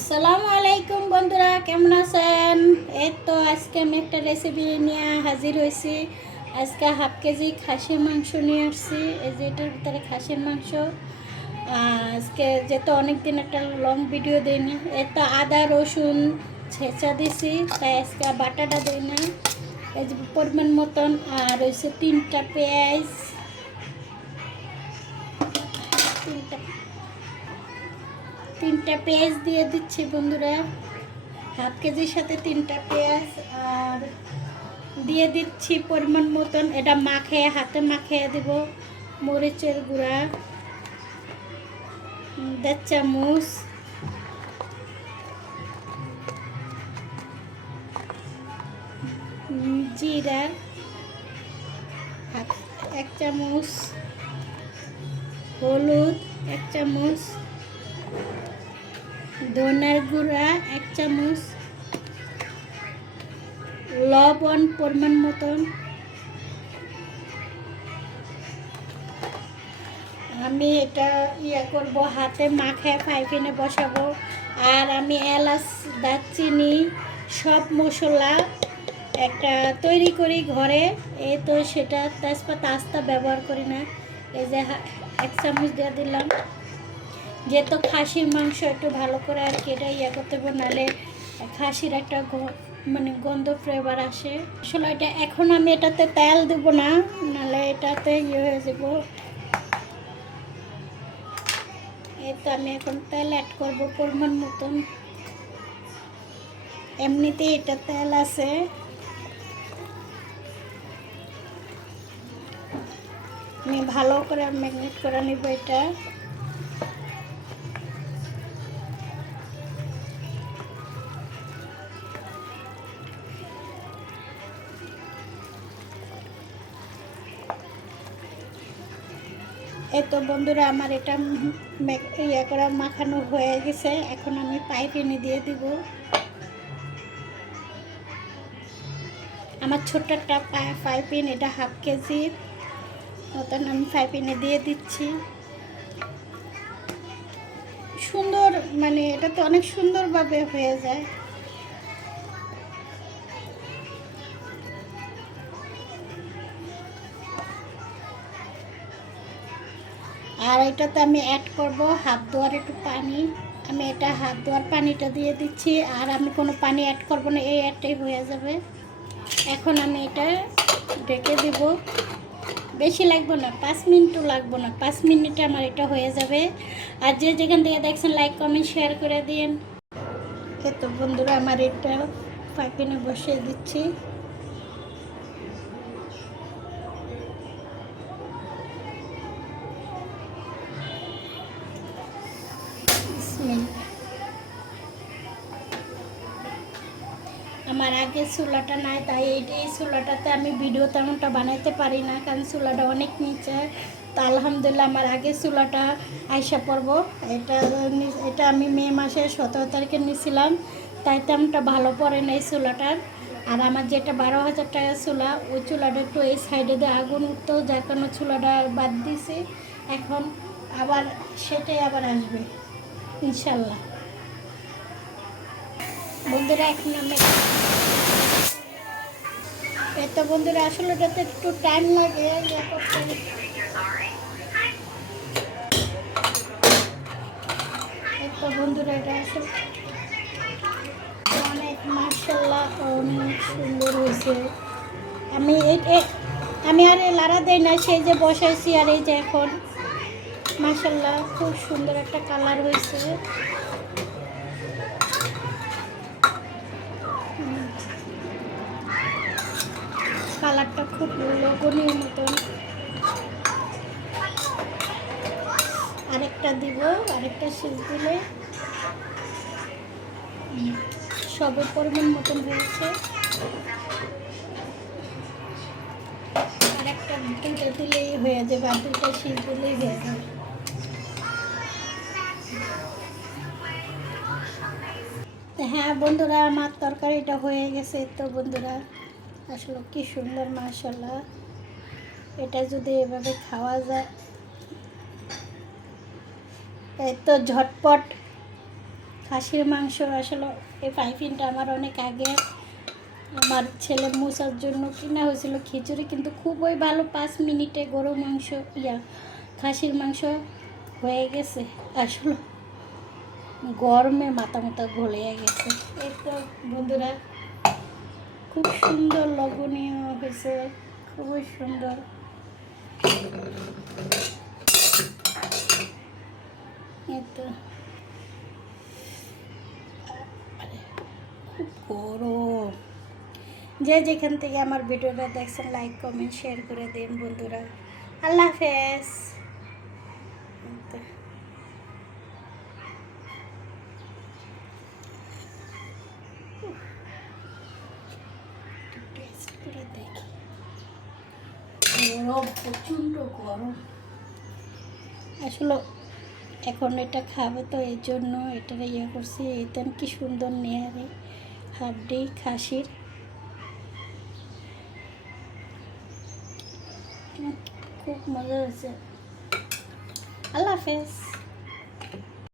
আসসালামু আলাইকুম বন্ধুরা, কেমন আছেন? এই তো আজকে আমি একটা রেসিপি নিয়ে হাজির হয়েছি। আজকে হাফ কেজি খাসির মাংস নিয়ে আসছি। এই যে এটার ভিতরে খাসির মাংস। আজকে যেহেতু অনেকদিন একটা লং ভিডিও দিইনি, এই তো আদা রসুন ছেঁচা দিছি, তাই আজকে বাটাটা দিই না। এই যে পরিমাণ মতন, আর হচ্ছে তিনটা পেঁয়াজ, তিনটা পেঁয়াজ দিয়ে দিচ্ছি বন্ধুরা। হাফ কেজির সাথে তিনটা পেঁয়াজ, আর দিয়ে দিচ্ছি পরিমাণ মতন, এটা মাখিয়ে হাতে মাখিয়ে দেব মরিচের গুঁড়া 1.5 চামচ, জিরা 1 চামচ, হলুদ 1 চামচ, ধনের গুঁড়া 1 চামচ, লবণ পরিমাণ মতন। আমি এটা করব, হাতে মাখায় ফ্রাই প্যানে বসাবো। আর আমি এলাচ দারচিনি সব মশলা একটা তৈরি করি ঘরে, এই তো সেটা তেজপাতা আস্তা ব্যবহার করি না। এই যে 1 চামচ দিয়ে দিলাম, যেহেতু খাসির মাংস একটু ভালো করে আর কি এটা করতে হবে, নাহলে খাসির একটা মানে গন্ধ ফ্লেভার আসে। আসলে এটা এখন আমি এটাতে তেল দেব না, নাহলে এটাতে হয়ে যাব। এই তো আমি এখন তেল অ্যাড করব পরিমাণ মতন, এমনিতেই এটা তেল আছে। আমি ভালো করে ম্যারিনেট করে নিব এটা। এই তো বন্ধুরা, আমার এটা করা মাখানো হয়ে গেছে। এখন আমি পাইপিনে দিয়ে দিব। আমার ছোট্ট একটা পাইপিন, এটা হাফ কেজি মতন আমি পাইপিনে দিয়ে দিচ্ছি। সুন্দর, মানে এটা তো অনেক সুন্দরভাবে হয়ে যায়। আর এটাতে আমি অ্যাড করব হাত ধোয়ার একটু পানি। আমি এটা হাত ধোয়ার পানিটা দিয়ে দিচ্ছি, আর আমি কোনো পানি অ্যাড করব না, এই অ্যাডটাই হয়ে যাবে। এখন আমি এটা ঢেকে দেব। বেশি লাগবে না, 5 মিনিটও লাগবে না, 5 মিনিটে আমার এটা হয়ে যাবে। আর যে যেখান থেকে দেখছেন লাইক কমেন্ট শেয়ার করে দিন। তো বন্ধুরা, আমার এটা পাইপিনে বসিয়ে দিচ্ছি। আমার আগে চুলাটা নাই, তাই এই চুলাটাতে আমি ভিডিও তেমনটা বানাইতে পারি না, কারণ চুলাটা অনেক নিচে। তা আলহামদুলিল্লাহ আমার আগে চুলাটা আইসা পড়ব। এটা আমি মে মাসে 17 তারিখে নিয়েছিলাম, তাই তেমনটা ভালো পড়ে না এই চুলাটার। আর আমার যেটা 12,000 টাকার চুলা, ওই চুলাটা একটু এই সাইডে দিয়ে আগুন উঠতো, যার কারণে চুলাটা বাদ দিয়েছি। এখন আবার সেটাই আবার আসবে ইনশাল্লাহ। বন্ধুরা, এখন আমি তো বন্ধুরা, আসলে এটাতে একটু টাইম লাগে তো বন্ধুরা, এটা আসলে অনেক মাশাআল্লাহ অনেক সুন্দর হয়েছে। আমি আর লাড়া দেই না, সেই যে বসাইছি, আর এই যে এখন মাশাআল্লাহ খুব সুন্দর একটা কালার হয়েছে। কালারটা খুব লোভনীয় মতন। আরেকটা দিব, আরেকটা সিজ দিলে সবের পরিমাণ মতন হয়েছে। আরেকটা দুটো দিলেই হয়ে যাবে, আর দুটো সিজ দিলেই হয়ে যাবে। হ্যাঁ বন্ধুরা, আমার তরকারিটা হয়ে গেছে। তো বন্ধুরা, আসলে কি সুন্দর মাশাআল্লাহ। এটা যদি এভাবে খাওয়া যায়, এই তো ঝটপট খাসির মাংস আসলে এই পাইপিনটা আমার অনেক আগে আমার ছেলে মোসার জন্য কিনা হয়েছিল খিচুড়ি, কিন্তু খুবই ভালো, 5 মিনিটে গরু মাংস খাসির মাংস হয়ে গেছে। আসলে গরমে মাথা মাথা গলে গেছে। এই তো বন্ধুরা খুব সুন্দর লবণীয় হয়েছে, খুবই সুন্দর। এই তো খুব গরম। যে যেখান থেকে আমার ভিডিওটা দেখছেন লাইক কমেন্ট শেয়ার করে দিন বন্ধুরা। আল্লাহ হাফেজ। টেস্ট করে দেখি। গরম, প্রচণ্ড গরম। আসলে এখন এটা খাবে তো এই জন্য এটা ইয়ে করছি। এইতেন কি সুন্দর নেয়ারে হাড্ডি খাসির, খুব মজা হয়েছে। আল্লাহ হাফেজ।